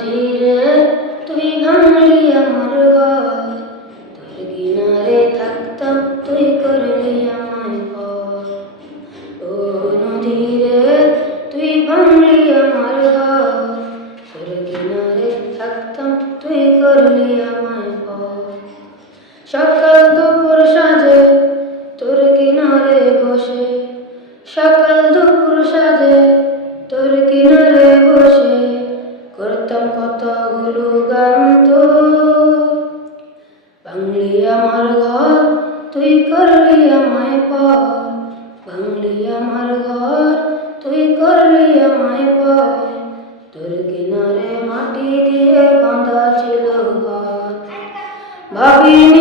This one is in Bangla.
নদীরে তুই ভাঙলি আমার ঘর। তোর কিনারে থাকতাম তুই করলি আমার ঘর। ও নদীরে তুই ভাঙলি আমার ঘর। তোর কিনারে থাকতাম তুই করলি আমার ঘর। সকাল কতগুলো গান্ত বাংলি আমার ঘর, তুই করলি আমায় পর। বাংলি আমার ঘর, তুই করলি আমায় পর। তোর কিনারে মাটি দিয়ে বাঁধা ছিল ঘর। ভাবিনি